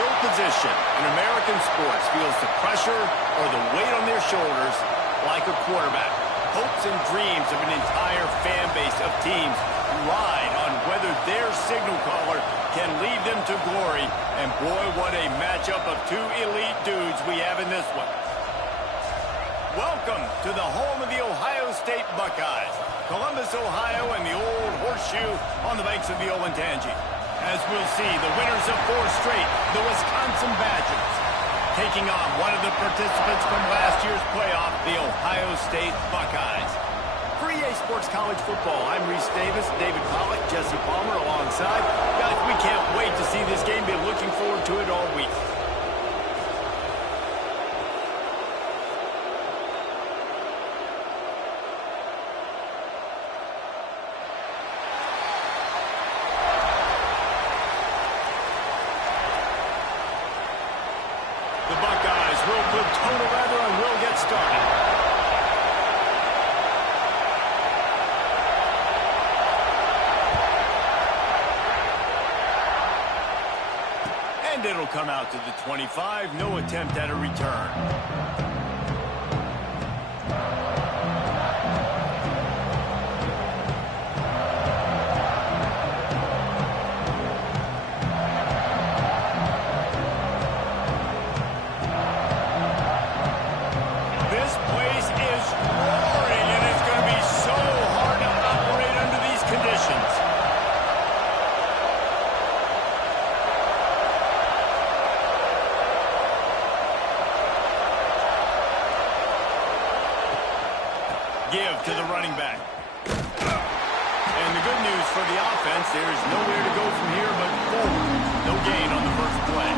no position in American sports feels the pressure or the weight on their shoulders like a quarterback. Hopes and dreams of an entire fan base of teams ride on whether their signal caller can lead them to glory. And boy, what a matchup of two elite dudes we have in this one. Welcome to the home of the Ohio State Buckeyes, Columbus, Ohio, and the old horseshoe on the banks of the Olentangy. As we'll see, the winners of 4 straight, the Wisconsin Badgers, taking on one of the participants from last year's playoff, the Ohio State Buckeyes. For EA Sports College Football, I'm Reese Davis, David Pollack, Jesse Palmer alongside. Guys, we can't wait to see this game. Been looking forward to it all week. The Buckeyes will put total leather and will get started. And it'll come out to the 25. No attempt at a return. This place is roaring, and it's going to be so hard to operate under these conditions. Give to the running back. And the good news for the offense, there's nowhere to go from here but forward. No gain on the first play.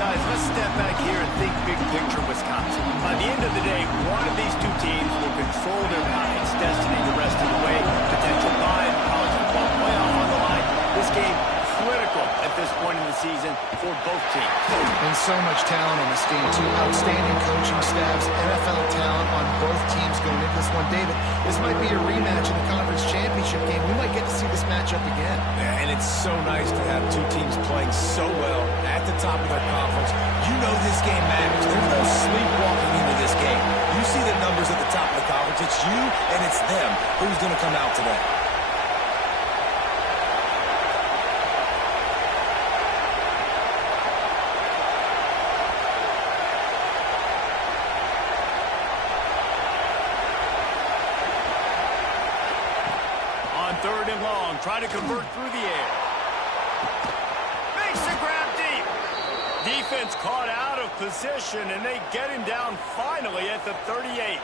Guys, let's step back here and think big picture Wisconsin. By the end of the day, one of these two teams will control their conference destiny the rest of the way. Potential bye, college football playoff on the line. This game critical at this point in the season for both teams. And so much talent on this team, too. Outstanding coaching staffs, NFL talent on both teams going into this one. David, this might be a rematch in the conference championship game. We might get to see this matchup again. Yeah, and it's so nice to have two teams playing so well at the top of their conference. You know this game matters. There's no sleepwalking into this game. You see the numbers at the top of the conference. It's you and it's them. Who's going to come out today? Third and long, try to convert through the air. Makes the grab deep. Defense caught out of position, and they get him down finally at the 38.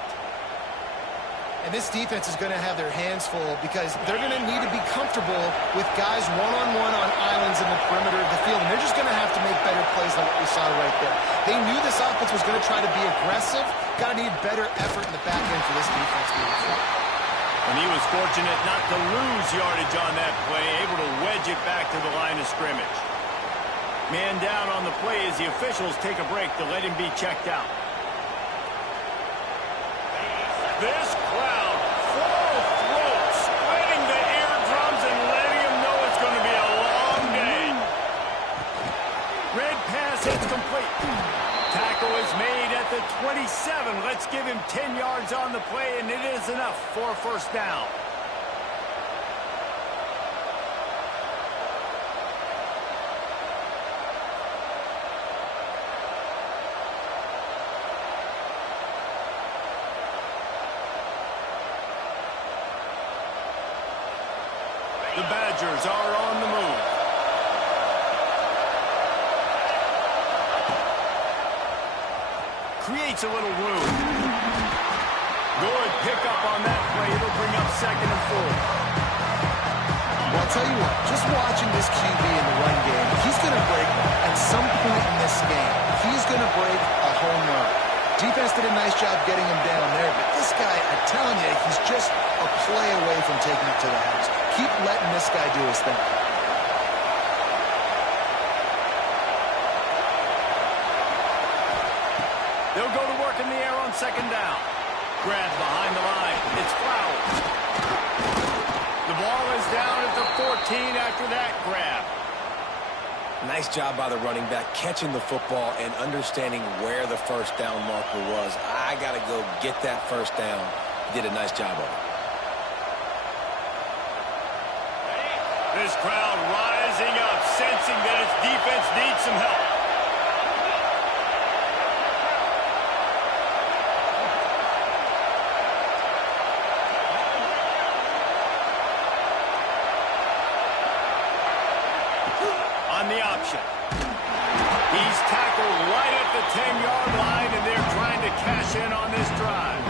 And this defense is going to have their hands full because they're going to need to be comfortable with guys one-on-one on islands in the perimeter of the field, and they're just going to have to make better plays than what we saw right there. They knew this offense was going to try to be aggressive. Got to need better effort in the back end for this defense moving forward. And he was fortunate not to lose yardage on that play, able to wedge it back to the line of scrimmage. Man down on the play as the officials take a break to let him be checked out. This crowd full throat, spreading the eardrums and letting him know it's going to be a long day. Red pass hits complete. Tackle is made at the 27. Let's give him 10 yards on the play, and it is enough for a first down. The Badgers are on the move. Creates a little room. Good pickup on that play. It'll bring up 2nd and 4. Well, I'll tell you what, just watching this QB in the run game, he's going to break at some point in this game. He's going to break a home run. Defense did a nice job getting him down there, but this guy, I'm telling you, he's just a play away from taking it to the house. Keep letting this guy do his thing. They'll go to work in the air on 2nd down. Grab behind the line. It's Flowers. The ball is down at the 14 after that grab. Nice job by the running back, catching the football and understanding where the first down marker was. I got to go get that first down. Did a nice job of it. This crowd rising up, sensing that its defense needs some help. On the option. He's tackled right at the 10-yard line, and they're trying to cash in on this drive.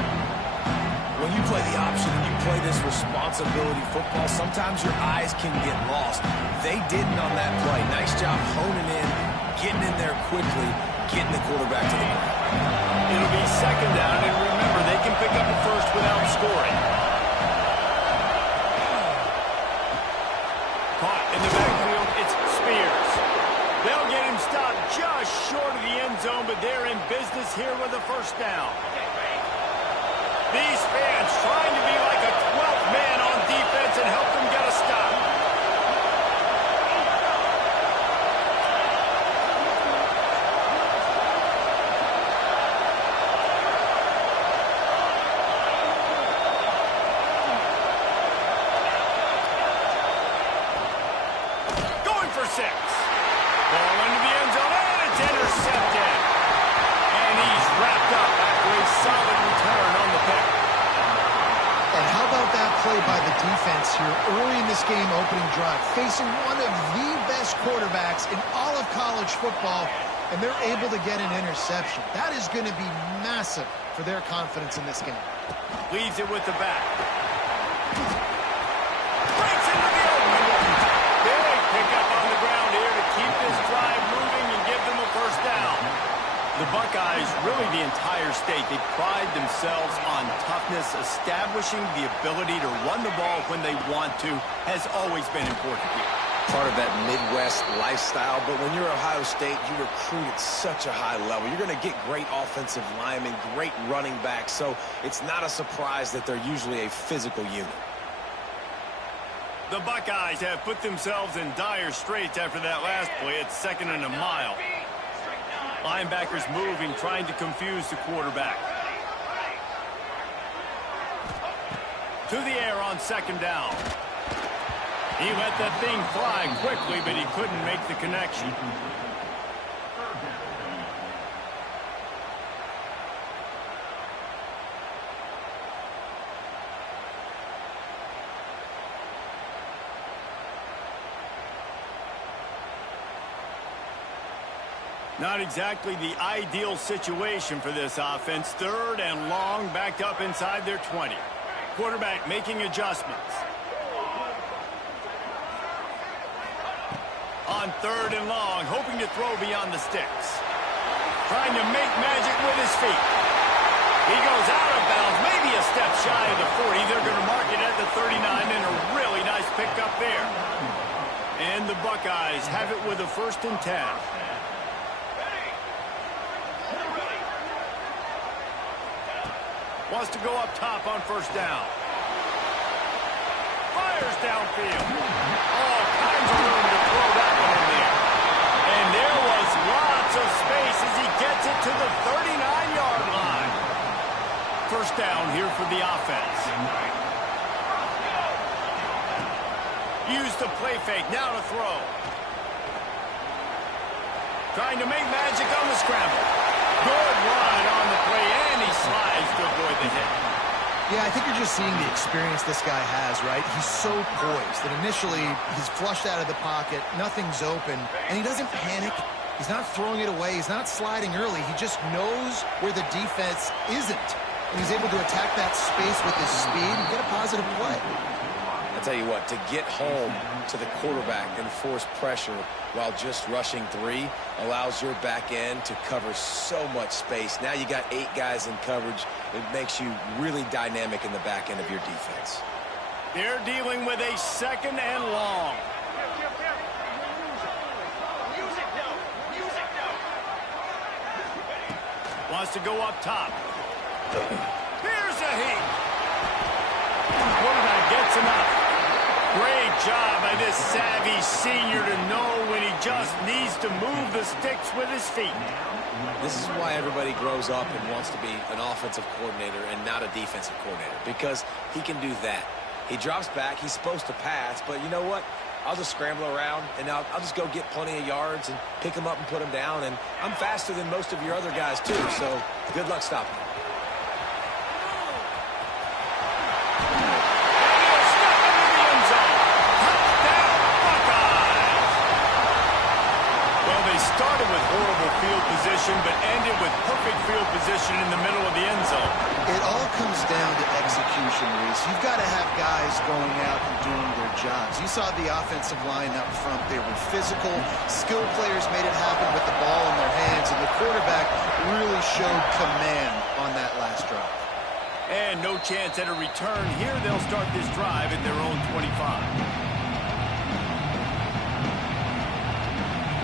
When you play the option and you play this responsibility football, sometimes your eyes can get lost. They didn't on that play. Nice job honing in, getting in there quickly, getting the quarterback to the ground. It'll be second down, and remember, they can pick up a first without scoring. Caught in the backfield, it's Spears. They'll get him stopped just short of the end zone, but they're in business here with a first down. These fans trying to be like a 12th man on defense and help them get a stop. Going for 6. Ball into the end zone, and it's intercepted. And he's wrapped up after a solid return on the pick. And how about that play by the defense here early in this game opening drive, facing one of the best quarterbacks in all of college football, and they're able to get an interception. That is going to be massive for their confidence in this game. Leaves it with the back. Breaks into the open. Big pickup on the ground here to keep this drive moving and give them a first down. The Buckeyes, really the entire state, they pride themselves on toughness. Establishing the ability to run the ball when they want to has always been important here. Part of that Midwest lifestyle, but when you're Ohio State, you recruit at such a high level. You're going to get great offensive linemen, great running backs, so it's not a surprise that they're usually a physical unit. The Buckeyes have put themselves in dire straits after that last play. It's 2nd and a mile. Linebackers moving, trying to confuse the quarterback. To the air on 2nd down. He let that thing fly quickly, but he couldn't make the connection. Not exactly the ideal situation for this offense. 3rd and long, backed up inside their 20. Quarterback making adjustments. On 3rd and long, hoping to throw beyond the sticks. Trying to make magic with his feet. He goes out of bounds, maybe a step shy of the 40. They're going to mark it at the 39, and a really nice pickup there. And the Buckeyes have it with a 1st and 10. Wants to go up top on 1st down. Fires downfield. All kinds of room to throw that one in there. And there was lots of space as he gets it to the 39-yard line. 1st down here for the offense. Use the play fake, now to throw. Trying to make magic on the scramble. Good run on the play, and he slides to avoid the hit. Yeah, I think you're just seeing the experience this guy has, right? He's so poised that initially he's flushed out of the pocket, nothing's open, and he doesn't panic. He's not throwing it away. He's not sliding early. He just knows where the defense isn't. And he's able to attack that space with his speed and get a positive play. I'll tell you what, to get home to the quarterback and force pressure while just rushing 3 allows your back end to cover so much space. Now you got 8 guys in coverage. It makes you really dynamic in the back end of your defense. They're dealing with a 2nd and long. Wants to go up top. Here's a heat. Quarterback gets him up. Great job by this savvy senior to know when he just needs to move the sticks with his feet. This is why everybody grows up and wants to be an offensive coordinator and not a defensive coordinator, because he can do that. He drops back. He's supposed to pass, but you know what? I'll just scramble around, and I'll just go get plenty of yards and pick him up and put him down, and I'm faster than most of your other guys, too, so good luck stopping him. Started with horrible field position, but ended with perfect field position in the middle of the end zone. It all comes down to execution, Reese. You've got to have guys going out and doing their jobs. You saw the offensive line up front. They were physical. Skilled players made it happen with the ball in their hands, and the quarterback really showed command on that last drive. And no chance at a return here. They'll start this drive at their own 25.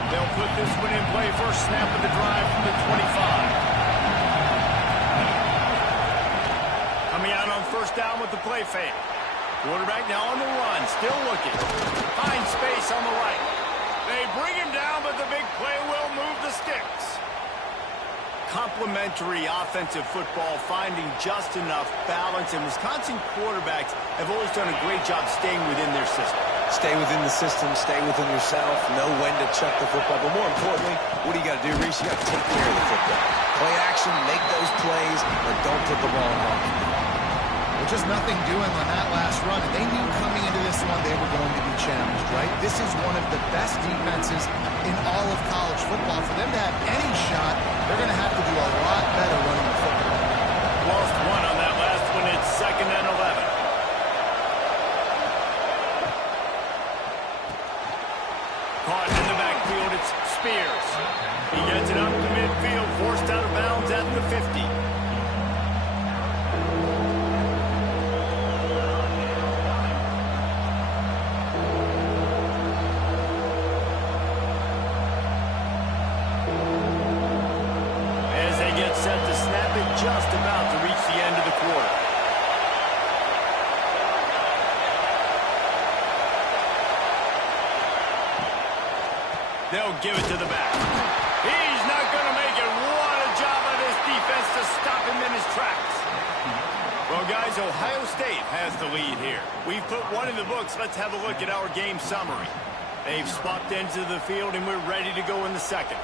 They'll put this one in play. First snap of the drive from the 25. Coming out on first down with the play fake. Quarterback now on the run, still looking. Finds space on the right. They bring him down, but the big play will move the sticks. Complementary offensive football, finding just enough balance, and Wisconsin quarterbacks have always done a great job staying within their system. Stay within the system, stay within yourself, know when to chuck the football. But more importantly, what do you got to do, Reese? You got to take care of the football. Play action, make those plays, but don't put the ball in harm's way. Well, just nothing doing on that last run, and they knew coming into this one they were going to be challenged, right? This is one of the best defenses in all of college football. For them to have any shot, they're going to have to do a lot better running the football. Lost one on that last one. It's 2nd and 11. Caught in the backfield, it's Spears. He gets it up to midfield, forced out of bounds at the 50. As they get set to snap it, just about to reach the end of the quarter. They'll give it to the back. He's not going to make it. What a job by this defense to stop him in his tracks. Well, guys, Ohio State has the lead here. We've put one in the books. Let's have a look at our game summary. They've swapped ends of the field, and we're ready to go in the second.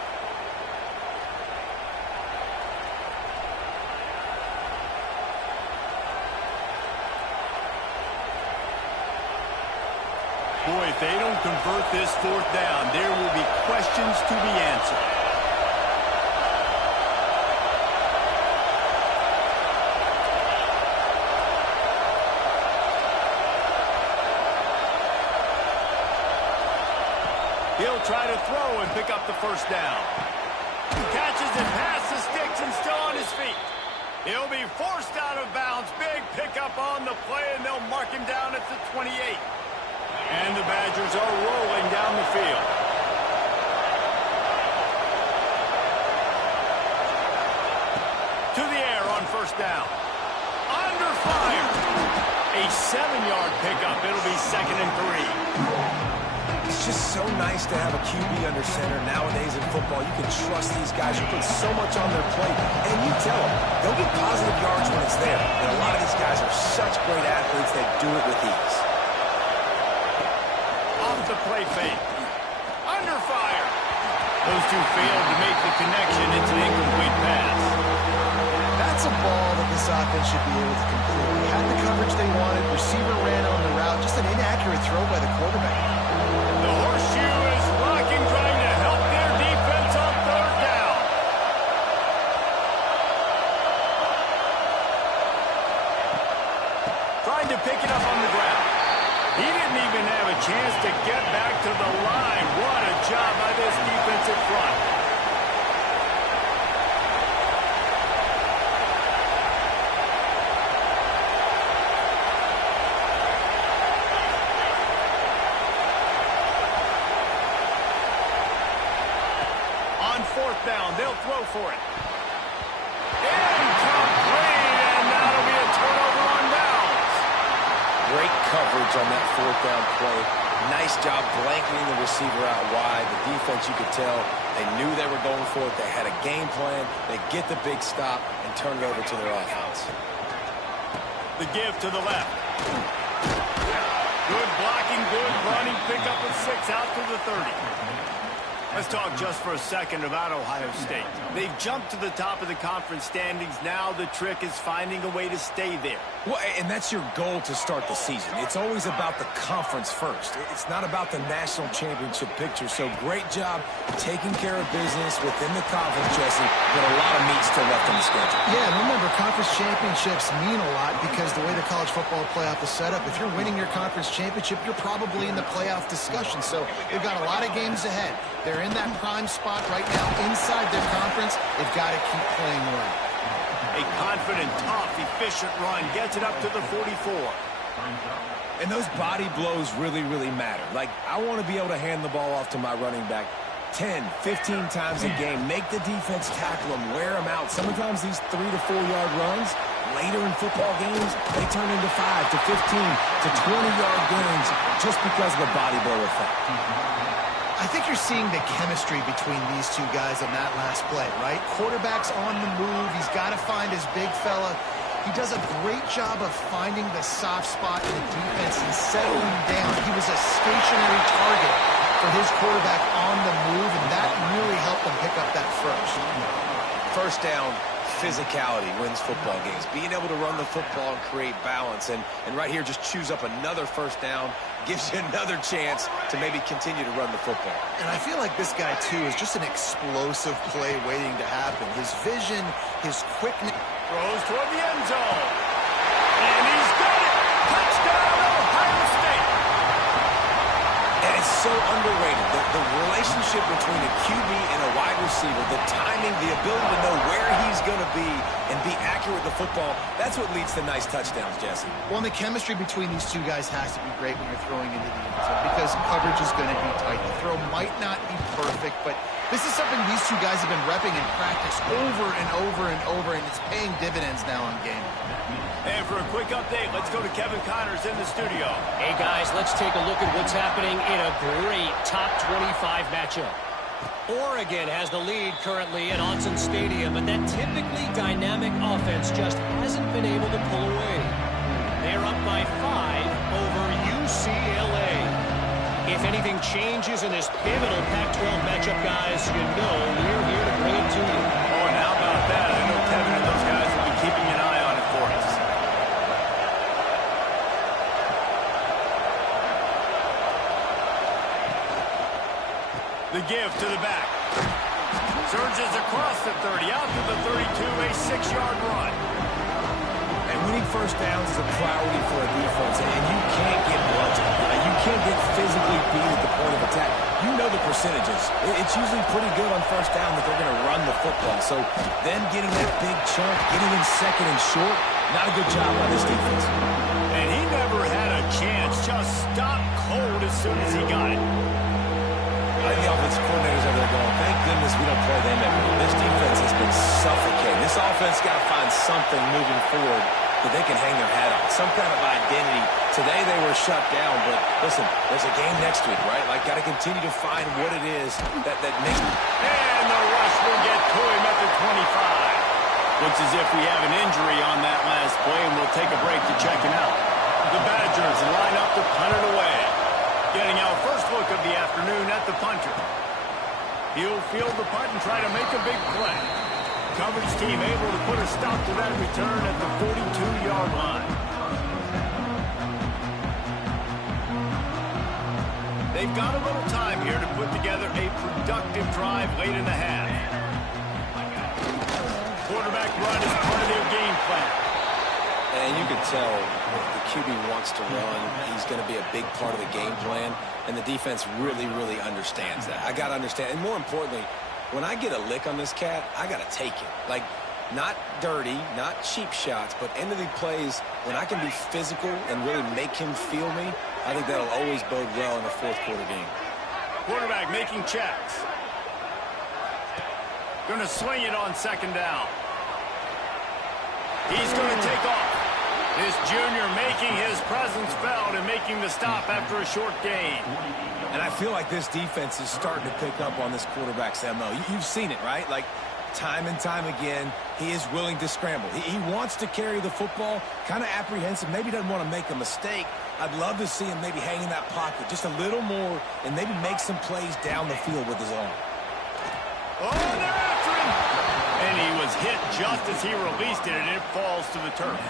Boy, if they don't convert this fourth down, there will be questions to be answered. He'll try to throw and pick up the first down. Catches it past the sticks and still on his feet. He'll be forced out of bounds. Big pickup on the play, and they'll mark him down at the 28. And the Badgers are rolling down the field. To the air on first down. Under fire. A 7-yard pickup. It'll be 2nd and 3. It's just so nice to have a QB under center nowadays in football. You can trust these guys. You put so much on their plate. And you tell them, they'll get positive yards when it's there. And a lot of these guys are such great athletes, they do it with ease. The play fake. Under fire. Those two failed to make the connection. It's an incomplete pass. That's a ball that this offense should be able to complete. Had the coverage they wanted. Receiver ran on the route. Just an inaccurate throw by the quarterback. The horseshoe is rocking, trying to help their defense on third down. Trying to pick it up on the ground. He didn't even have a chance to get back to the line. What a job by this defensive front. On fourth down, they'll throw for it. Incomplete, and that'll be a turnover on downs. Great coverage on that fourth down play. Nice job blanketing the receiver out wide. The defense, you could tell, they knew they were going for it. They had a game plan. They get the big stop and turn it over to their offense. The give to the left. Good blocking, good running. Pick up with 6 out to the 30. Let's talk just for a second about Ohio State. They've jumped to the top of the conference standings. Now the trick is finding a way to stay there. Well, and that's your goal to start the season. It's always about the conference first. It's not about the national championship picture. So great job taking care of business within the conference, Jesse, but a lot of meat still left in the schedule. Yeah, and remember, conference championships mean a lot because the way the college football playoff is set up, if you're winning your conference championship, you're probably in the playoff discussion. So they've got a lot of games ahead. They're in that prime spot right now inside their conference. They've got to keep playing well. A confident, tough, efficient run gets it up to the 44. And those body blows really, really matter. Like, I want to be able to hand the ball off to my running back 10, 15 times a game. Make the defense tackle them, wear them out. Sometimes these 3 to 4 yard runs, later in football games, they turn into 5 to 15 to 20 yard gains just because of the body blow effect. I think you're seeing the chemistry between these two guys on that last play, right? Quarterback's on the move. He's got to find his big fella. He does a great job of finding the soft spot in the defense and settling down. He was a stationary target for his quarterback on the move, and that really helped him pick up that first. First down, physicality wins football games. Being able to run the football and create balance. And right here, just choose up another first down. Gives you another chance to maybe continue to run the football. And I feel like this guy, too, is just an explosive play waiting to happen. His vision, his quickness. Throws toward the end zone. And he's got it. Touchdown, Ohio State. And it's so underrated. The relationship between a QB and a wide receiver, the timing, the ability to know where he's going to be and be accurate with the football, that's what leads to nice touchdowns, Jesse. Well, and the chemistry between these two guys has to be great when you're throwing into the end zone because coverage is going to be tight. The throw might not be perfect, but this is something these two guys have been repping in practice over and over and over, and it's paying dividends now in game. And for a quick update, let's go to Kevin Connors in the studio. Hey, guys, let's take a look at what's happening in a great top 25 matchup. Oregon has the lead currently at R2NC Stadium, and that typically dynamic offense just hasn't been able to pull away. They're up by 5 over UCLA. If anything changes in this pivotal Pac-12 matchup, guys, you know we're here to bring it to you. Oh, and how about that? I know Kevin and those guys will be keeping an eye on it for us. The give to the back. Surges across the 30, out to the 32, a 6-yard run. And winning first downs is a priority for a defense, and you can't get bludgeoned. You can't get physically beat at the point of attack. You know the percentages. It's usually pretty good on first down that they're going to run the football. So them getting that big chunk, getting in second and short, not a good job by this defense. And he never had a chance, just stopped cold as soon as he got it. I think the offensive coordinators over there going, thank goodness we don't play them every day. This defense has been suffocating. This offense got to find something moving forward that they can hang their hat on, some kind of identity. Today they were shut down, but listen, there's a game next week, right? Like, got to continue to find what it is that makes. And the rush will get to him at the 25. Looks as if we have an injury on that last play, and we'll take a break to check him out. The Badgers line up to punt it away. Getting our first look of the afternoon at the punter. He'll field the punt and try to make a big play. Coverage team able to put a stop to that return at the 42-yard line. They've got a little time here to put together a productive drive late in the half. Quarterback run is part of their game plan. And you can tell if the QB wants to run, he's going to be a big part of the game plan. And the defense really, really understands that. I got to understand. And more importantly, when I get a lick on this cat, I got to take it. Like, not dirty, not cheap shots, but end of the plays, when I can be physical and really make him feel me, I think that'll always bode well in a fourth quarter game. Quarterback making checks. Going to swing it on second down. He's going to take off. This junior making his presence felt and making the stop after a short gain. And I feel like this defense is starting to pick up on this quarterback's MO. You've seen it, right? Like, time and time again, he is willing to scramble. He wants to carry the football, kind of apprehensive, maybe doesn't want to make a mistake. I'd love to see him maybe hang in that pocket just a little more and maybe make some plays down the field with his arm. Oh, they're after him! And he was hit just as he released it, and it falls to the turf.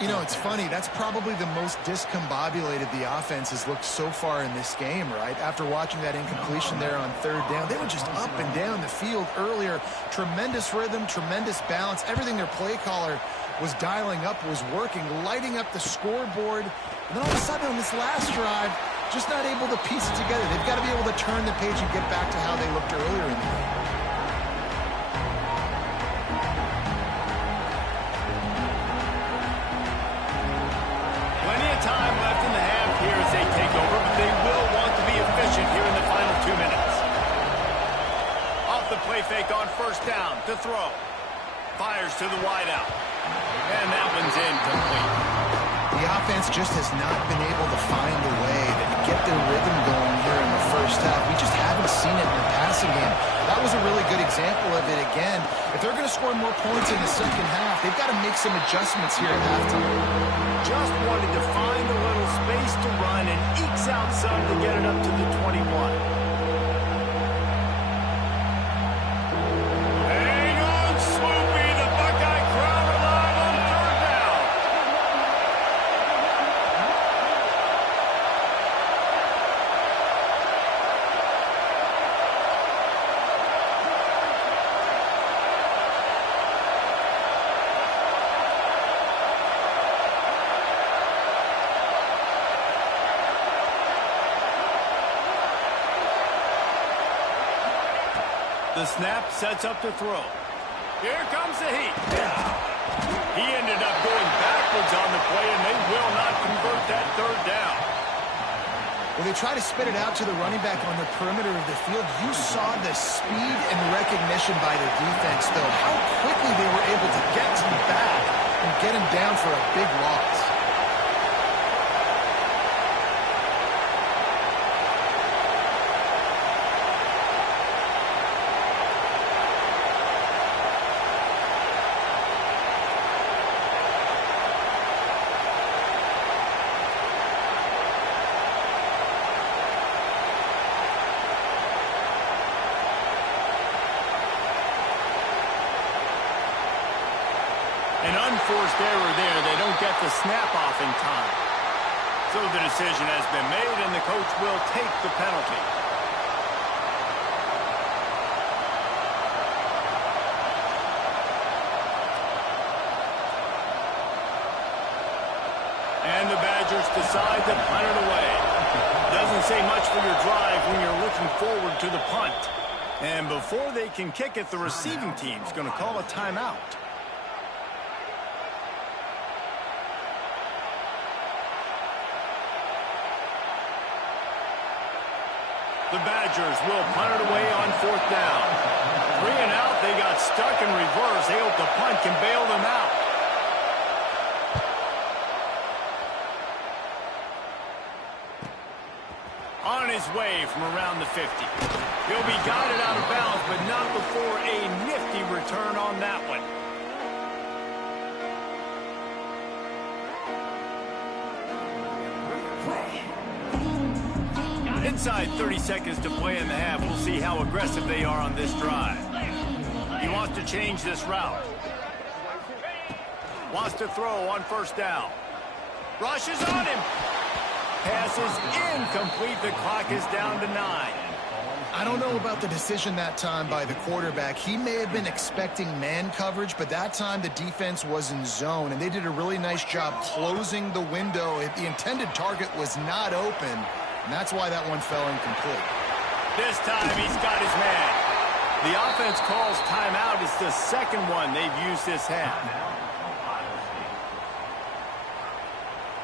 You know, it's funny. That's probably the most discombobulated the offense has looked so far in this game, right? After watching that incompletion there on third down, they were just up and down the field earlier. Tremendous rhythm, tremendous balance. Everything their play caller was dialing up was working, lighting up the scoreboard. And then all of a sudden on this last drive, just not able to piece it together. They've got to be able to turn the page and get back to how they looked earlier in the game. Time left in the half here as they take over, but they will want to be efficient here in the final 2 minutes. Off the play fake on first down to throw. Fires to the wideout. And that one's incomplete. The offense just has not been able to find a way to get their rhythm going here in the first half. We just haven't seen it in the passing game. That was a really good example of it again. If they're going to score more points in the second half, they've got to make some adjustments here at halftime. Just wanted to find a little space to run and ekes out some to get it up to the 21. Hang on, Swoopy. The Buckeye crowd alive on third down. The snap sets up to throw. Here comes the heat. He ended up going backwards on the play, and they will not convert that third down. When they try to spit it out to the running back on the perimeter of the field, you saw the speed and recognition by their defense, though. How quickly they were able to get to the back and get him down for a big loss. An unforced error there. They don't get the snap off in time. So the decision has been made, and the coach will take the penalty. And the Badgers decide to punt it away. Doesn't say much for your drive when you're looking forward to the punt. And before they can kick it, the receiving team's going to call a timeout. The Badgers will punt it away on fourth down. 3 and out. They got stuck in reverse. They hope the punt can bail them out. On his way from around the 50. He'll be guided out of bounds, but not before a nifty return on that one. Inside 30 seconds to play in the half. We'll see how aggressive they are on this drive. He wants to change this route. Wants to throw on first down. Rushes on him. Pass is incomplete. The clock is down to 9. I don't know about the decision that time by the quarterback. He may have been expecting man coverage, but that time the defense was in zone, and they did a really nice job closing the window. The intended target was not open, and that's why that one fell incomplete. This time he's got his man. The offense calls timeout. It's the second one they've used this half.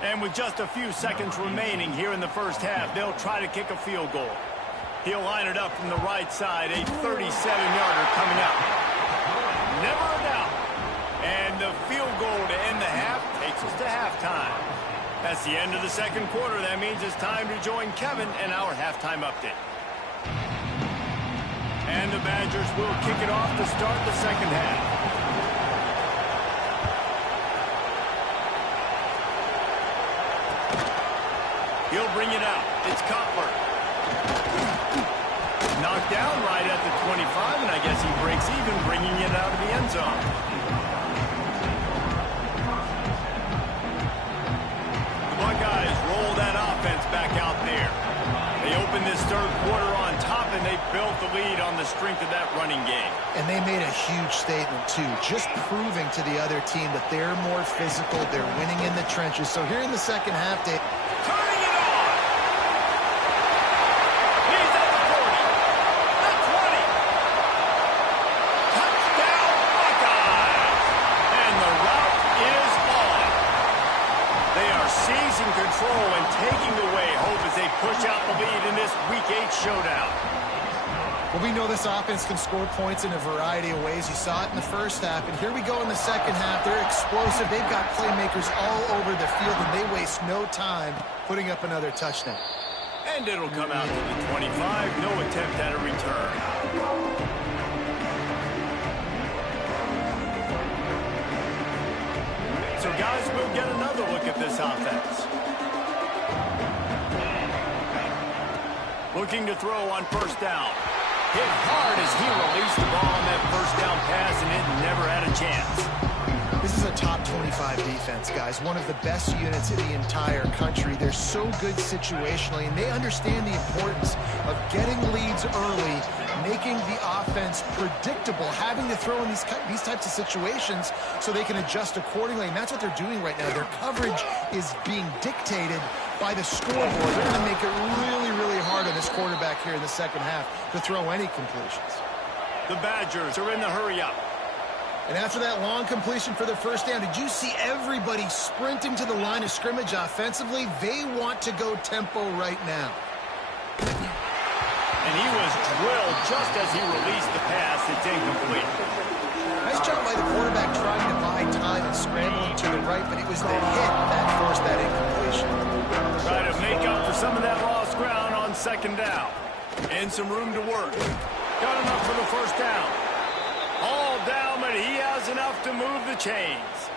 And with just a few seconds remaining here in the first half, they'll try to kick a field goal. He'll line it up from the right side, a 37-yarder coming out. Never a doubt. And the field goal to end the half takes us to half. That's the end of the second quarter. That means it's time to join Kevin in our halftime update. And the Badgers will kick it off to start the second half. He'll bring it out. It's Cutler. Knocked down right at the 25, and I guess he breaks even, bringing it out of the end zone. The Buckeyes roll that offense back out there. They open this third quarter on top, and they built the lead on the strength of that running game. And they made a huge statement, too, just proving to the other team that they're more physical, they're winning in the trenches. So here in the second half, they... Turning it on! He's at the 40, the 20. Touchdown, Buckeyes! And the route is on. They are seizing control and taking away hope as they push out the lead in this Week 8 showdown. Well, we know this offense can score points in a variety of ways. You saw it in the first half, and here we go in the second half. They're explosive. They've got playmakers all over the field, and they waste no time putting up another touchdown. And it'll come out to the 25. No attempt at a return. So, guys, we'll get another look at this offense. Looking to throw on first down. Hit hard as he released the ball on that first down pass, and it never had a chance. This is a top 25 defense, guys. One of the best units in the entire country. They're so good situationally, and they understand the importance of getting leads early, making the offense predictable, having to throw in these types of situations so they can adjust accordingly. And that's what they're doing right now. Their coverage is being dictated by the scoreboard. They're going to make it really, really hard on this quarterback here in the second half to throw any completions. The Badgers are in the hurry-up. And after that long completion for their first down, did you see everybody sprinting to the line of scrimmage offensively? They want to go tempo right now. And he was drilled just as he released the pass. It's incomplete. Nice job by the quarterback trying to buy time and scrambling to the right, but it was the hit that forced that incompletion. Try to make up for some of that lost ground on second down. And some room to work. Got enough for the first down. All down, but he has enough to move the chains.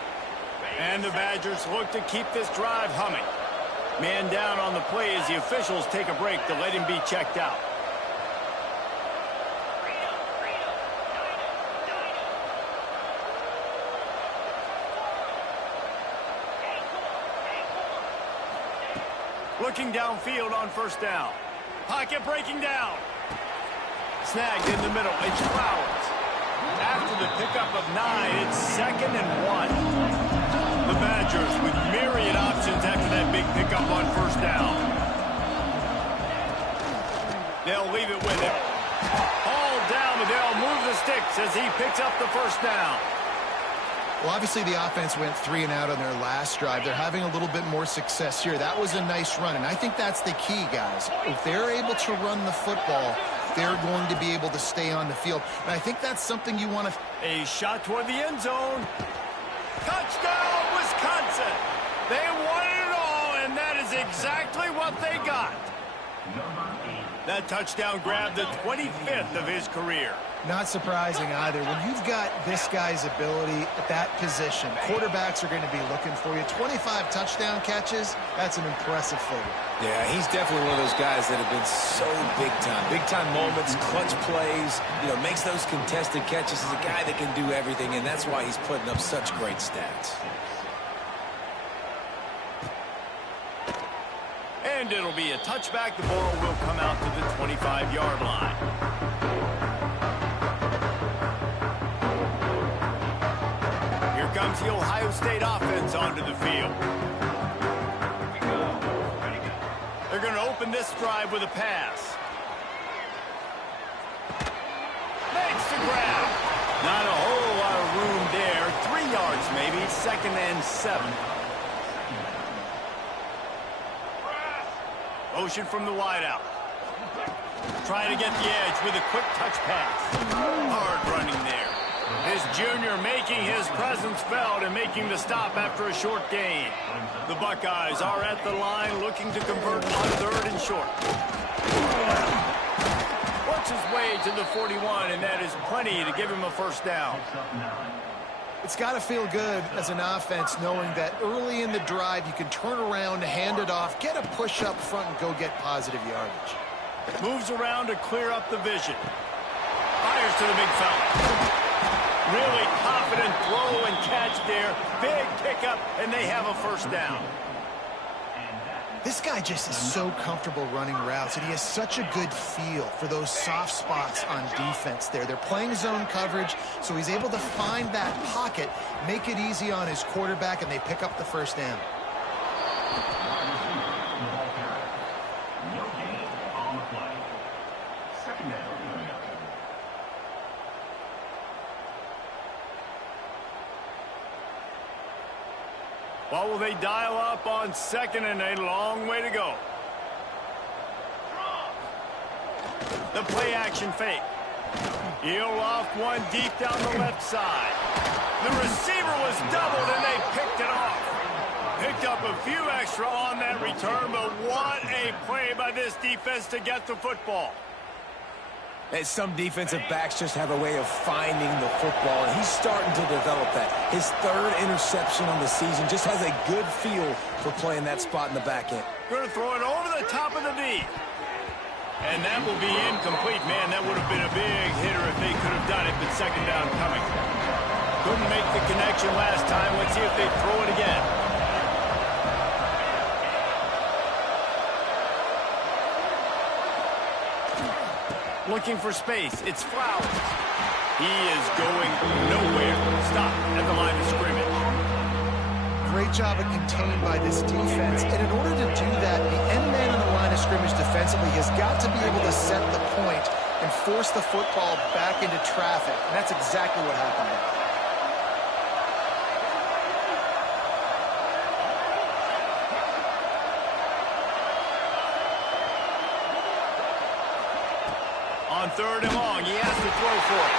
And the Badgers look to keep this drive humming. Man down on the play as the officials take a break to let him be checked out. Looking downfield on first down. Pocket breaking down. Snagged in the middle. It's Flowers. After the pickup of 9, it's 2nd and 1. The Badgers with myriad options after that big pickup on first down. They'll leave it with him. All down, but they'll move the sticks as he picks up the first down. Well, obviously the offense went 3 and out on their last drive. They're having a little bit more success here. That was a nice run, and I think that's the key, guys. If they're able to run the football, they're going to be able to stay on the field. And I think that's something you want to... A shot toward the end zone. Touchdown, Wisconsin! They won it all, and that is exactly what they got. That touchdown grabbed the 25th of his career. Not surprising either. When you've got this guy's ability at that position, quarterbacks are going to be looking for you. 25 touchdown catches, that's an impressive figure. Yeah, he's definitely one of those guys that have been so big time. Big time moments, clutch plays, makes those contested catches. He's a guy that can do everything, and that's why he's putting up such great stats. And it'll be a touchback. The ball will come out to the 25-yard line. Here comes the Ohio State offense onto the field. They're going to open this drive with a pass. Makes the grab. Not a whole lot of room there. 3 yards maybe. 2nd and 7. Motion from the wideout. Trying to get the edge with a quick touch pass. Hard running there. This junior here, making his presence felt and making the stop after a short gain. The Buckeyes are at the line looking to convert on 3rd and short. Works his way to the 41, and that is plenty to give him a first down. It's got to feel good as an offense knowing that early in the drive you can turn around, hand it off, get a push up front, and go get positive yardage. Moves around to clear up the vision. Fires to the big fella. Really confident throw and catch there. Big pickup, and they have a first down. This guy just is so comfortable running routes, and he has such a good feel for those soft spots on defense there. They're playing zone coverage, so he's able to find that pocket, make it easy on his quarterback, and they pick up the first down. What will they dial up on 2nd and a long way to go? The play action fake. He'll off one deep down the left side. The receiver was doubled and they picked it off. Picked up a few extra on that return, but what a play by this defense to get the football. And some defensive backs just have a way of finding the football, and he's starting to develop that. His 3rd interception on the season, just has a good feel for playing that spot in the back end. Going to throw it over the top of the D. And that will be incomplete. Man, that would have been a big hitter if they could have done it, but 2nd down coming. Couldn't make the connection last time. Let's see if they throw it again. Looking for space. It's Flowers. He is going nowhere. Stop at the line of scrimmage. Great job of contained by this defense. And in order to do that, the end man on the line of scrimmage defensively has got to be able to set the point and force the football back into traffic. And that's exactly what happened there. On 3rd and long, he has to throw for it.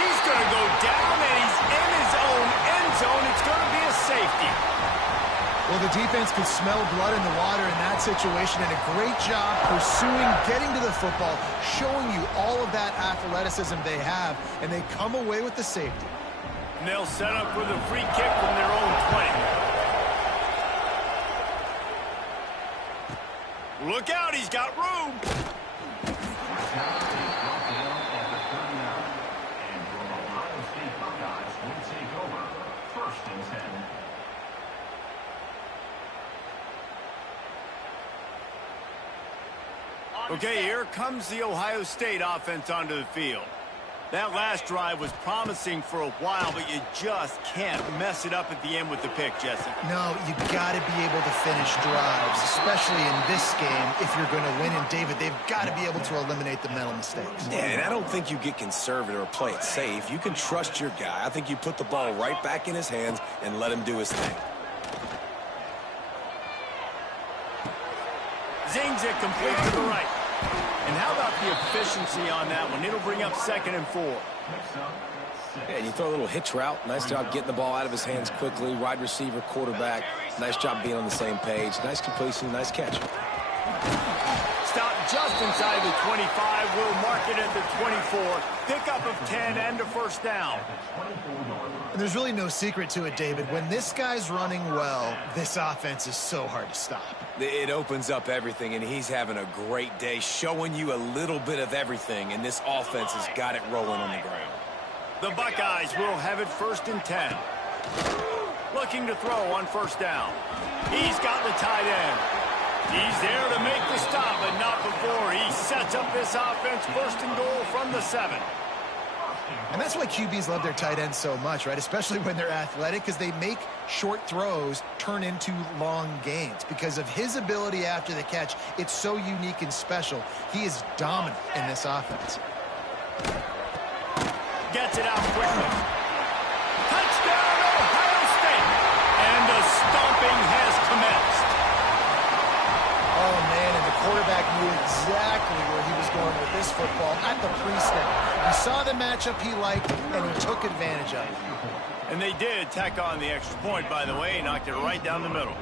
He's going to go down, and he's in his own end zone. It's going to be a safety. Well, the defense could smell blood in the water in that situation, and a great job pursuing, getting to the football, showing you all of that athleticism they have, and they come away with the safety. And they'll set up with a free kick from their own 20. Look out, he's got room. Okay, here comes the Ohio State offense onto the field. That last drive was promising for a while, but you just can't mess it up at the end with the pick, Jesse. No, you got to be able to finish drives, especially in this game. If you're going to win, and David, they've got to be able to eliminate the mental mistakes. Yeah, and I don't think you get conservative or play it safe. You can trust your guy. I think you put the ball right back in his hands and let him do his thing. Zings it complete to the right. And how about the efficiency on that one? It'll bring up 2nd and 4. Yeah, you throw a little hitch route. Nice job getting the ball out of his hands quickly. Wide receiver, quarterback. Nice job being on the same page. Nice completion, nice catch. Stop just inside the 25. We'll mark it at the 24. Pickup of 10 and a first down. And there's really no secret to it, David. When this guy's running well, this offense is so hard to stop. It opens up everything, and he's having a great day, showing you a little bit of everything, and this offense has got it rolling on the ground. The Buckeyes will have it 1st and 10. Looking to throw on first down. He's got the tight end. He's there to make the stop, but not before he sets up this offense 1st and goal from the 7. And that's why QBs love their tight ends so much, right? Especially when they're athletic, because they make short throws turn into long gains. Because of his ability after the catch, it's so unique and special. He is dominant in this offense. Gets it out quickly. Touchdown, Ohio State! And the stomping has commenced. Oh, man, and the quarterback knew exactly where he was going with this football at the pre-snap. He saw the matchup he liked, and he took advantage of it. And they did tack on the extra point, by the way, knocked it right down the middle.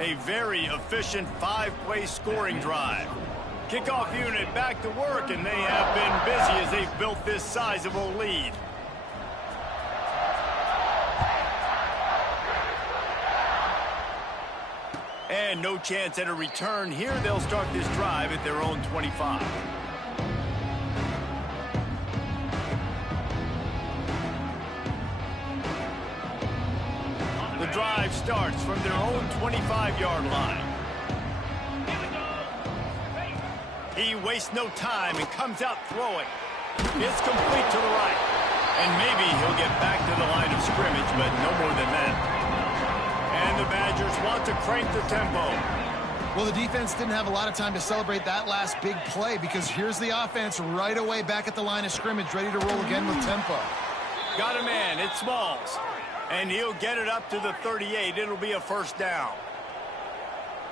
A very efficient 5-play scoring drive. Kickoff unit back to work, and they have been busy as they've built this sizable lead. And no chance at a return here. They'll start this drive at their own 25. The drive starts from their own 25-yard line. He wastes no time and comes out throwing. It's complete to the right. And maybe he'll get back to the line of scrimmage, but no more than that. And the Badgers want to crank the tempo. Well, the defense didn't have a lot of time to celebrate that last big play because here's the offense right away back at the line of scrimmage, ready to roll again with tempo. Got a man, it's Smalls. And he'll get it up to the 38. It'll be a first down.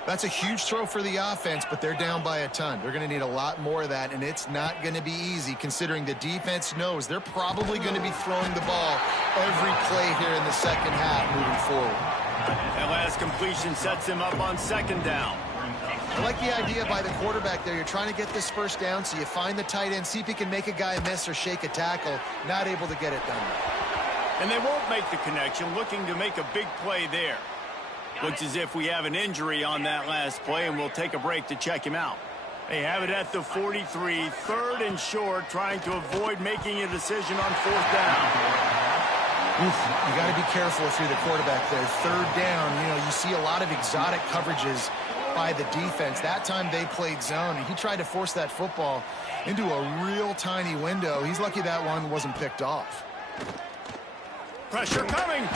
That's a huge throw for the offense, but they're down by a ton. They're going to need a lot more of that, and it's not going to be easy considering the defense knows they're probably going to be throwing the ball every play here in the second half moving forward. That last completion sets him up on second down. I like the idea by the quarterback there. You're trying to get this first down, so you find the tight end, see if he can make a guy miss or shake a tackle. Not able to get it done. And they won't make the connection, looking to make a big play there. Looks as if we have an injury on that last play, and we'll take a break to check him out. They have it at the 43, third and short, trying to avoid making a decision on fourth down. Oof, you got to be careful if you're the quarterback there. Third down, you know, you see a lot of exotic coverages by the defense. That time they played zone, and he tried to force that football into a real tiny window. He's lucky that one wasn't picked off. Pressure coming. Unloaded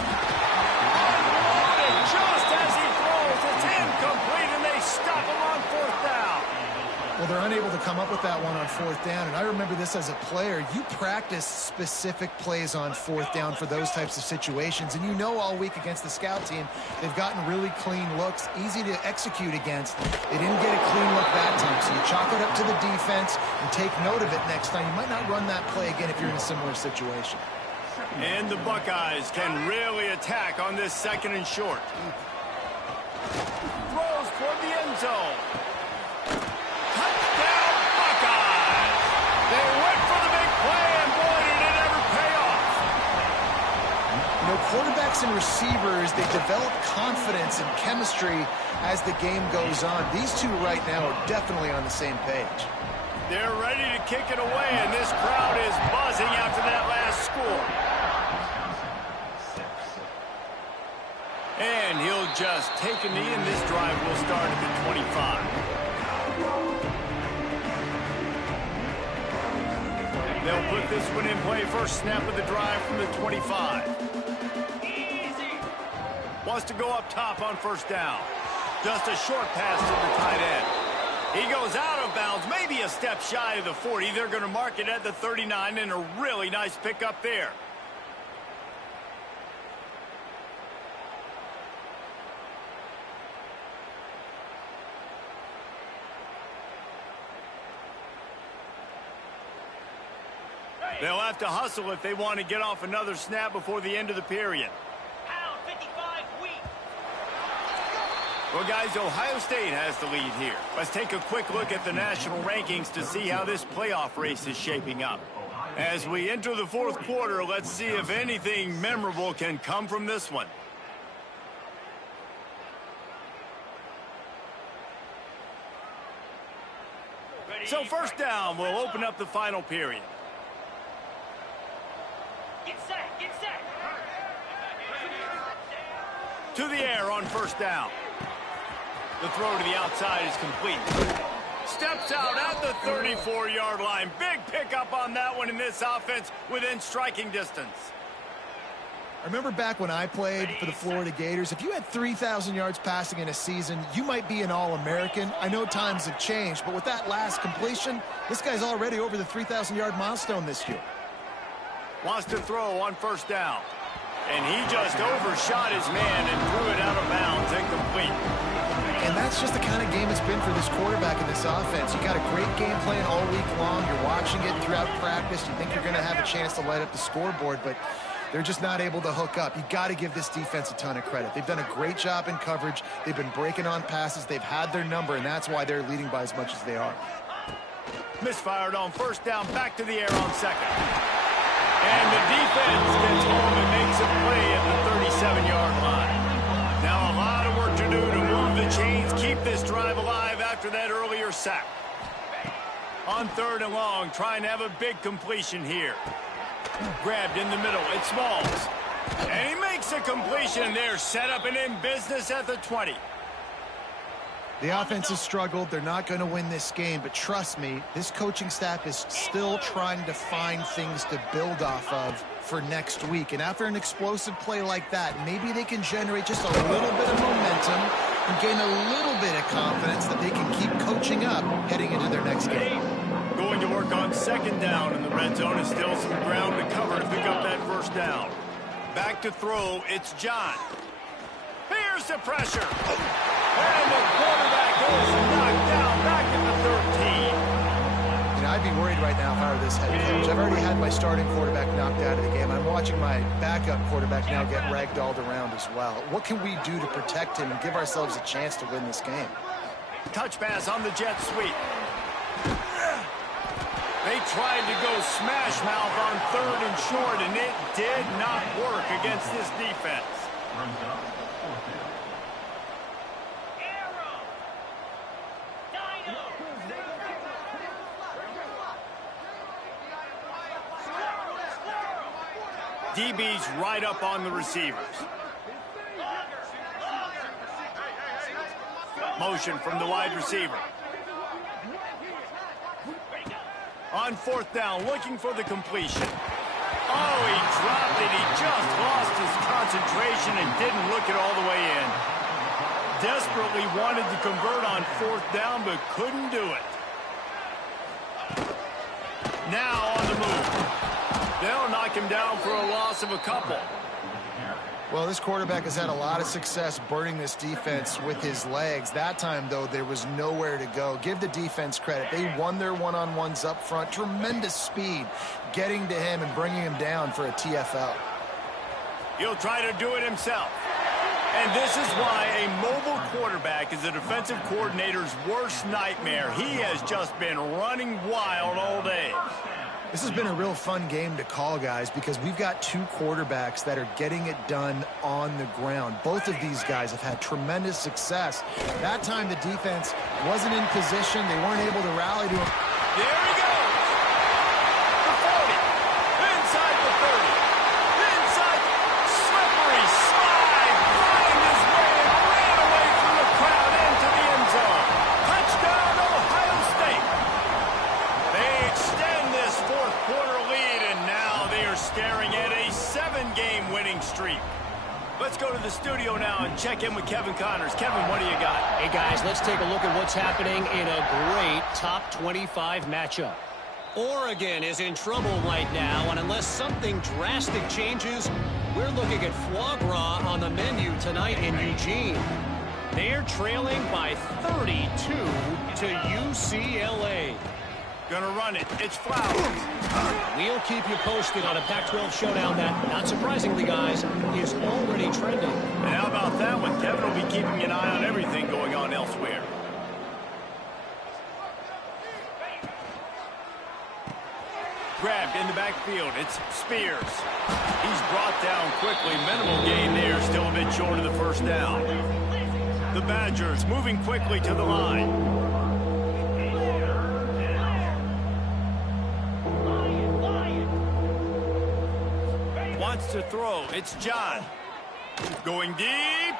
just as he throws. It's incomplete, and they stop him on fourth down. Well, they're unable to come up with that one on fourth down, and I remember this as a player. You practice specific plays on fourth down for those types of situations, and you know all week against the scout team, they've gotten really clean looks, easy to execute against. They didn't get a clean look that time, so you chalk it up to the defense and take note of it next time. You might not run that play again if you're in a similar situation. And the Buckeyes can really attack on this second and short. Throws for the end zone. Touchdown, Buckeyes! They went for the big play, and boy, did it ever pay off. You know, quarterbacks and receivers, they develop confidence and chemistry as the game goes on. These two right now are definitely on the same page. They're ready to kick it away, and this crowd is buzzing after that last score. And he'll just take a knee, and this drive will start at the 25. They'll put this one in play. First snap of the drive from the 25. Wants to go up top on first down. Just a short pass to the tight end. He goes out of bounds, maybe a step shy of the 40. They're going to mark it at the 39, and a really nice pickup there. They'll have to hustle if they want to get off another snap before the end of the period. Well, guys, Ohio State has the lead here. Let's take a quick look at the national rankings to see how this playoff race is shaping up. As we enter the fourth quarter, let's see if anything memorable can come from this one. So first down will open up the final period. Get set, get set. To the air on first down. The throw to the outside is complete. Steps out at the 34-yard line. Big pickup on that one in this offense within striking distance. I remember back when I played for the Florida Gators, if you had 3,000 yards passing in a season, you might be an All-American. I know times have changed, but with that last completion, this guy's already over the 3,000-yard milestone this year. Wants to throw on first down. And he just overshot his man and threw it out of bounds, incomplete. And that's just the kind of game it's been for this quarterback in this offense. You got a great game plan all week long. You're watching it throughout practice. You think you're going to have a chance to light up the scoreboard, but they're just not able to hook up. You got to give this defense a ton of credit. They've done a great job in coverage. They've been breaking on passes. They've had their number, and that's why they're leading by as much as they are. Misfired on first down, back to the air on second. And the defense gets home and makes a play at the 37-yard line. Now a lot of work to do to move the chains, keep this drive alive after that earlier sack. On third and long, trying to have a big completion here. Grabbed in the middle, it's Smalls. And he makes a completion there, set up and in business at the 20. The offense has struggled. They're not going to win this game, but trust me, this coaching staff is still trying to find things to build off of for next week. And after an explosive play like that, maybe they can generate just a little bit of momentum and gain a little bit of confidence that they can keep coaching up heading into their next game. Going to work on second down, and the red zone is still some ground to cover to pick up that first down. Back to throw, it's John. Here's the pressure. And the quarterback goes knocked down back at the 13. You know, I'd be worried right now if I were this head coach. I've already had my starting quarterback knocked out of the game. I'm watching my backup quarterback now get ragdolled around as well. What can we do to protect him and give ourselves a chance to win this game? Touch pass on the jet sweep. They tried to go smash mouth on third and short, and it did not work against this defense. DB's right up on the receivers. Motion from the wide receiver. On fourth down, looking for the completion. Oh, he dropped it. He just lost his concentration and didn't look it all the way in. Desperately wanted to convert on fourth down, but couldn't do it. Now on the move. They'll knock him down for a loss of a couple. Well, this quarterback has had a lot of success burning this defense with his legs. That time, though, there was nowhere to go. Give the defense credit. They won their one-on-ones up front. Tremendous speed getting to him and bringing him down for a TFL. He'll try to do it himself. And this is why a mobile quarterback is a defensive coordinator's worst nightmare. He has just been running wild all day. This has been a real fun game to call, guys, because we've got two quarterbacks that are getting it done on the ground. Both of these guys have had tremendous success. That time the defense wasn't in position. They weren't able to rally to him. There he goes. The 40. Inside the 30. Inside. Slippery slide. Find his way and ran away from the crowd into the end zone. Touchdown, Ohio State. They extend this fourth quarter lead, and now they are staring at a 7-game winning streak. Let's go to the studio now and check in with Kevin Connors. Kevin, what do you got? Hey, guys, let's take a look at what's happening in a great top 25 matchup. Oregon is in trouble right now, and unless something drastic changes, we're looking at foie gras on the menu tonight in Eugene. They're trailing by 32 to UCLA. Gonna run it. It's Flowers. We'll keep you posted on a Pac-12 showdown that, not surprisingly, guys, is already trending. And how about that one? Kevin will be keeping an eye on everything going on elsewhere. Grabbed in the backfield. It's Spears. He's brought down quickly. Minimal gain there. Still a bit short of the first down. The Badgers moving quickly to the line. Wants to throw. It's John. Going deep.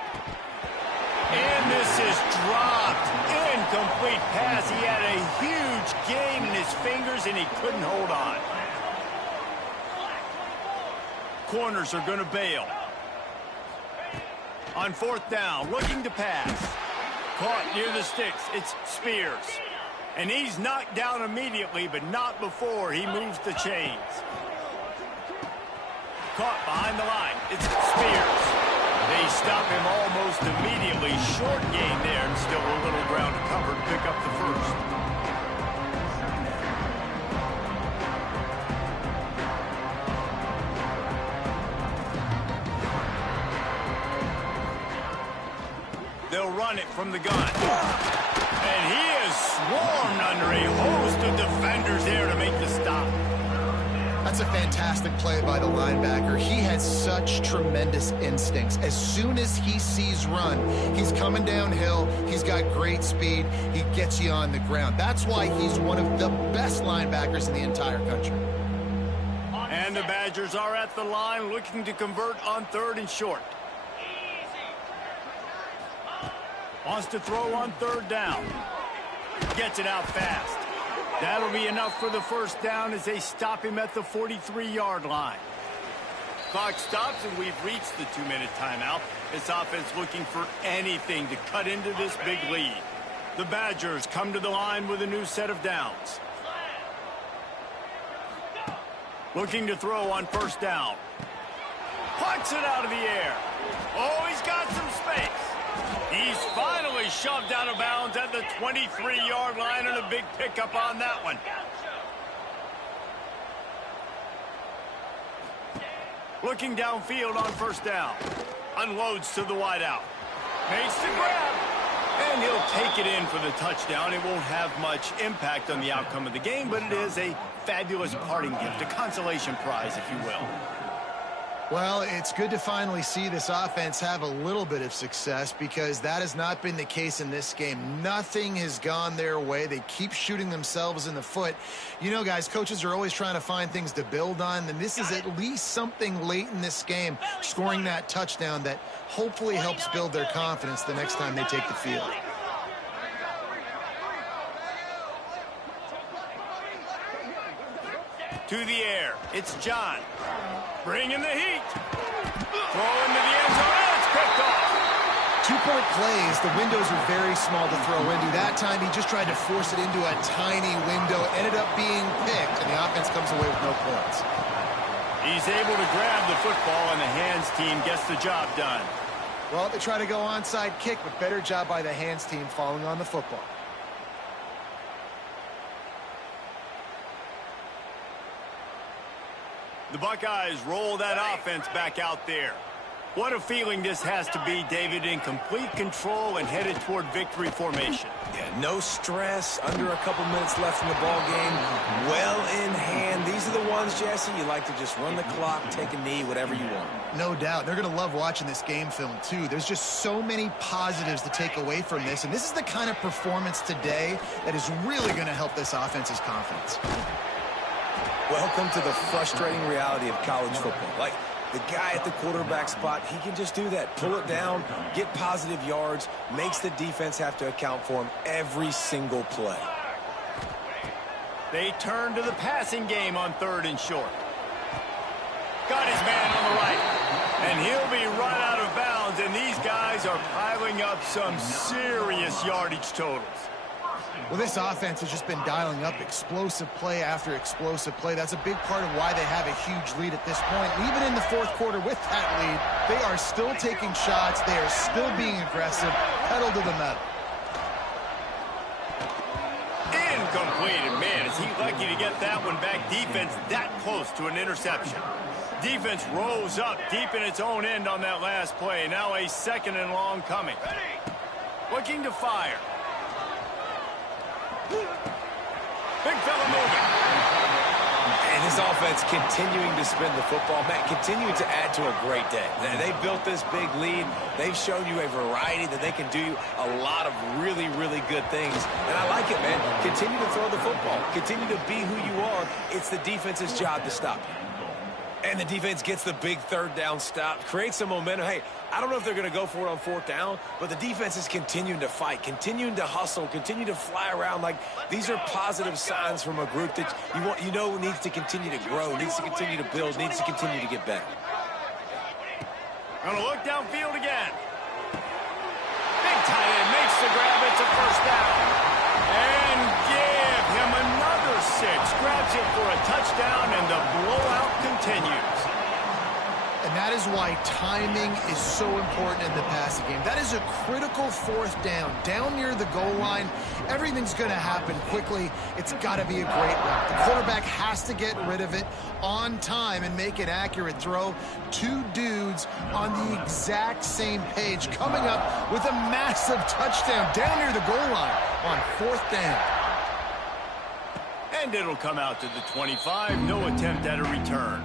And this is dropped. Incomplete pass. He had a huge gain in his fingers, and he couldn't hold on. Corners are going to bail. On fourth down, looking to pass. Caught near the sticks. It's Spears. And he's knocked down immediately, but not before he moves the chains. Caught behind the line. It's Spears. They stop him almost immediately. Short gain there, and still a little ground to cover to pick up the first. They'll run it from the gun. And he is swarmed under a host of defenders there to make the stop. That's a fantastic play by the linebacker. He has such tremendous instincts. As soon as he sees run, he's coming downhill. He's got great speed. He gets you on the ground. That's why he's one of the best linebackers in the entire country. And the Badgers are at the line looking to convert on 3rd and short. Wants to throw on 3rd down. Gets it out fast. That'll be enough for the first down as they stop him at the 43-yard line. Clock stops, and we've reached the 2-minute timeout. This offense looking for anything to cut into this big lead. The Badgers come to the line with a new set of downs. Looking to throw on 1st down. Puts it out of the air. Oh, he's got some space. He's finally shoved out of bounds at the 23-yard line, and a big pickup on that one. Looking downfield on 1st down. Unloads to the wideout. Makes the grab. And he'll take it in for the touchdown. It won't have much impact on the outcome of the game, but it is a fabulous parting gift, a consolation prize, if you will. Well, it's good to finally see this offense have a little bit of success, because that has not been the case in this game. Nothing has gone their way. They keep shooting themselves in the foot. You know, guys, coaches are always trying to find things to build on, and this is at least something late in this game, scoring that touchdown that hopefully helps build their confidence the next time they take the field. To the air, it's John. Bringing the heat. Throw into the end zone. It's picked off. 2-point plays, the windows are very small to throw into. That time, he just tried to force it into a tiny window. Ended up being picked, and the offense comes away with no points. He's able to grab the football, and the hands team gets the job done. Well, they try to go onside kick, but better job by the hands team falling on the football. The Buckeyes roll that offense back out there. What a feeling this has to be, David, in complete control and headed toward victory formation. Yeah, no stress, under a couple minutes left in the ball game, well in hand. These are the ones, Jesse, you like to just run the clock, take a knee, whatever you want. No doubt. They're going to love watching this game film, too. There's just so many positives to take away from this, and this is the kind of performance today that is really going to help this offense's confidence. Welcome to the frustrating reality of college football. Like, the guy at the quarterback spot, he can just do that. Pull it down, get positive yards, makes the defense have to account for him every single play. They turn to the passing game on 3rd and short. Got his man on the right. And he'll be run out of bounds, and these guys are piling up some serious yardage totals. Well, this offense has just been dialing up explosive play after explosive play. That's a big part of why they have a huge lead at this point. Even in the 4th quarter with that lead, they are still taking shots. They are still being aggressive. Pedal to the metal. Incomplete. And man, is he lucky to get that one back. Defense that close to an interception. Defense rose up deep in its own end on that last play. Now a 2nd and long coming. Looking to fire. Big fella moving. And this offense continuing to spin the football, Matt, continuing to add to a great day. They built this big lead. They've shown you a variety that they can do a lot of really, really good things. And I like it, man. Continue to throw the football. Continue to be who you are. It's the defense's job to stop you. And the defense gets the big 3rd down stop, creates some momentum. Hey, I don't know if they're going to go for it on 4th down, but the defense is continuing to fight, continuing to hustle, continue to fly around. Like, these are positive signs from a group that you know needs to continue to grow, needs to continue to build, needs to continue to get better. Gonna look downfield again. Big tight end makes the grab. It's a 1st down. And give him another 6. Grabs it for a touchdown, and the blowout continues. And And that is why timing is so important in the passing game. That is a critical fourth down. Down near the goal line, everything's going to happen quickly. It's got to be a great route. The quarterback has to get rid of it on time and make an accurate throw. Two dudes on the exact same page coming up with a massive touchdown down near the goal line on fourth down. And it'll come out to the 25. No attempt at a return.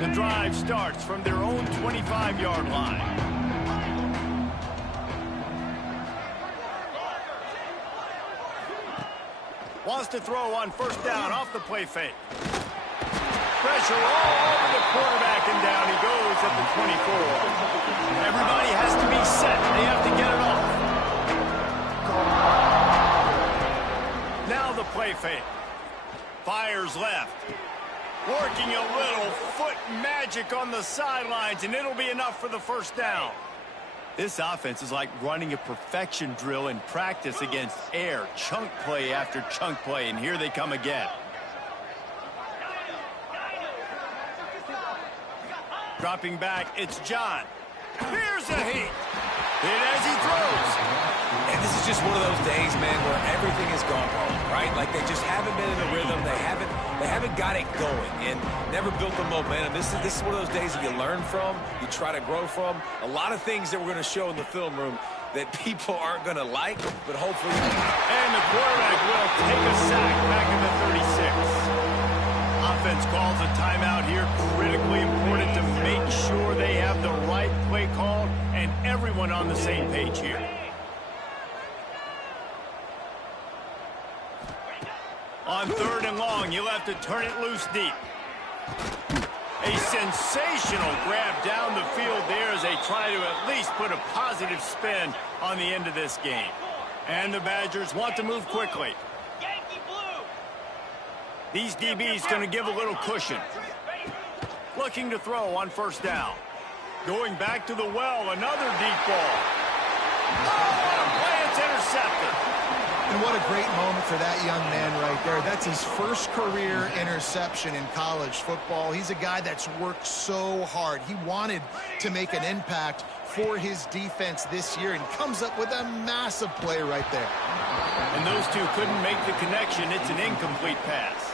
The drive starts from their own 25-yard line. Wants to throw on first down off the play fake. Pressure all over the quarterback, and down he goes at the 24. Everybody has to be set. They have to get it off. Now the play fake. Fires left. Working a little foot magic on the sidelines, and it'll be enough for the first down. This offense is like running a perfection drill in practice against air. Chunk play after chunk play, and here they come again. Dropping back, it's John. Here's a heat. Hit as he throws. And this is just one of those days, man, where everything has gone wrong, right? Like they just haven't been in a rhythm. They haven't got it going and never built the momentum. This is one of those days that you learn from, you try to grow from. A lot of things that we're going to show in the film room that people aren't going to like, but hopefully. And the quarterback will take a sack back in the 36. Offense calls a timeout here. Critically important to make sure they have the right play call and everyone on the same page here. On third and long, you'll have to turn it loose deep. A sensational grab down the field there as they try to at least put a positive spin on the end of this game. And the Badgers want to move quickly. These DBs going to give a little cushion. Looking to throw on first down. Going back to the well, another deep ball. Oh, what a play, it's intercepted. And what a great moment for that young man right there. That's his first career interception in college football. He's a guy that's worked so hard. He wanted to make an impact for his defense this year and comes up with a massive play right there. And those two couldn't make the connection. It's an incomplete pass.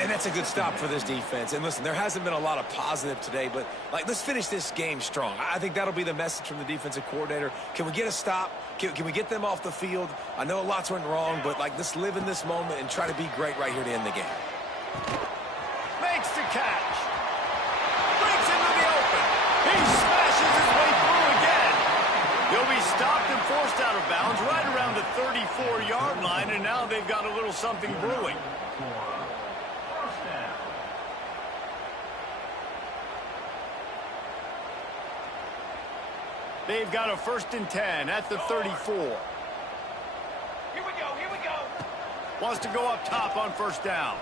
And that's a good stop for this defense. And listen, there hasn't been a lot of positive today, but let's finish this game strong. I think that'll be the message from the defensive coordinator. Can we get a stop? Can we get them off the field? I know a lot's went wrong, but let's live in this moment and try to be great right here to end the game. Makes the catch. Breaks into the open. He smashes his way through again. He'll be stopped and forced out of bounds right around the 34-yard line, and now they've got a little something brewing. They've got a 1st and 10 at the 34. Here we go. Wants to go up top on first down.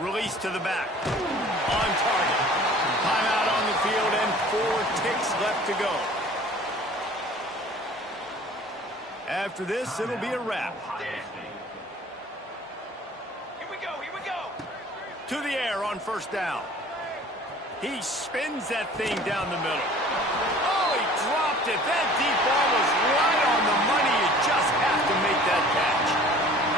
Release to the back. On target. Timeout on the field and 4 ticks left to go. After this, it'll be a wrap. Here we go. To the air on first down. He spins that thing down the middle. Oh, he dropped it. That